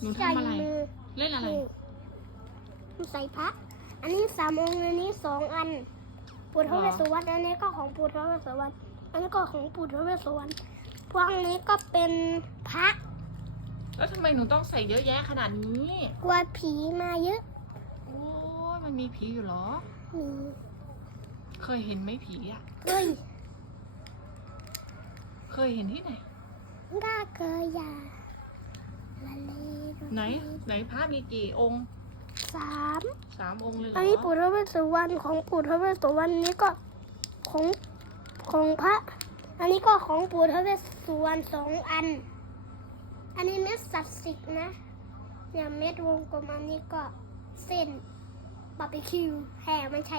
หนูใส่ทำอะไร มือเล่นอะไรนี่ใส่พระ อันนี้สามองค์อันนี้สองอัน ปู่ทวเวสสุวรรณอันนี้ก็ของปู่ทวเวสสุวรรณอันนี้ก็ของปู่ทวเวสสุวรรณพวกนี้ก็เป็นพระ แล้วทำไมหนูต้องใส่เยอะแยะขนาดนี้ กลัวผีมาเยอะโอ้ยมันมีผีอยู่เหรอ มีเคยเห็นไหมผีอะ เฮ้ยเคยเห็นที่ไหนก้าเกยอยาละเลดู ไหนไหนพระมีกี่องค์สามสามองค์เลยเหรออันนี้ปู่ทวเวสสุวรรณของปู่ทวเวสสุวรรณนี้ก็ของของพระ อันนี้ก็ของปู่ทวเวสสุวรรณสองอัน อันนี้เม็ดศักดิ์สิทธิ์นะเนี่ยเม็ดวงกลมอันนี้ก็เส้นบาร์บีคิวแห่ไม่ใช่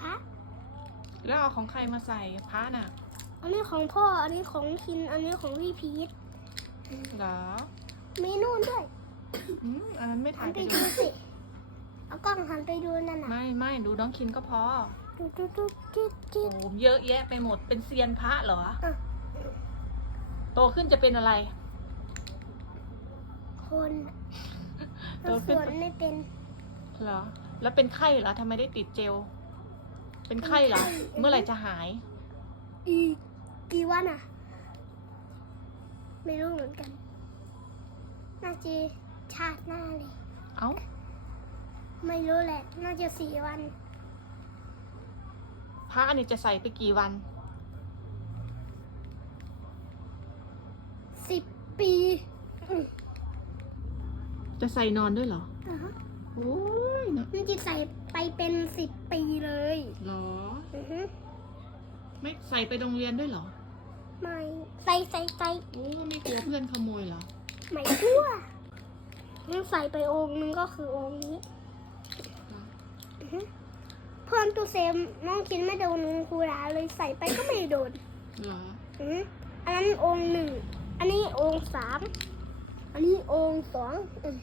พระ แล้วเอาของใครมาใส่พระน่ะอันนี้ของพ่อ อันนี้ของคิน อันนี้ของพี่พีท เหรอ มีนู่นด้วยอืมอันนั้นไม่หัถ่านยไปไปดูดูสิ เอากล้องหันไปดูนั่นน่ะไม่ไม่ดูน้องคินก็พอดูดูดูจิ๊ดจิ๊โอ้ดโหเยอะแยะไปหมดเป็นเซียนพระเหรอ อะโตขึ้นจะเป็นอะไร คนโตเราขึ้สนวนไม่เป็นเหรอ แล้วเป็นไข้เหรอทำไมได้ติดเจล เป็นไข้เหรอ เมื่อไหร่จะหาย อีกกี่วันอะ ไม่รู้เหมือนกัน น่าจะชาติหน้าเลย เอ้า ไม่รู้แหละ น่าจะสี่วันพระอันนี้จะใส่ไปกี่วัน สิบปีอืมจะใส่นอนด้วยเหรอ อ่าฮะโอ้ยนะน่าจะใส่ไปเป็นสิบปีเลยเหรอ อือฮึไม่ใส่ไปโรงเรียนด้วยเหรอ ไม่ใส่ใส่ใส่โอ้ไม่กลัวเพื่อนขโมยเหรอ ไม่ทั่วงั้นใส่ไปองค์นึงก็คือองค์นี้อือฮึเพื่อนตู้เซมน้องคิดไม่โดนครูด่าเลยใส่ไปก็ไม่โดนเหรออือฮึอันนั้นองค์หนึ่ง อันนี้องค์สาม อันนี้องค์สองอืม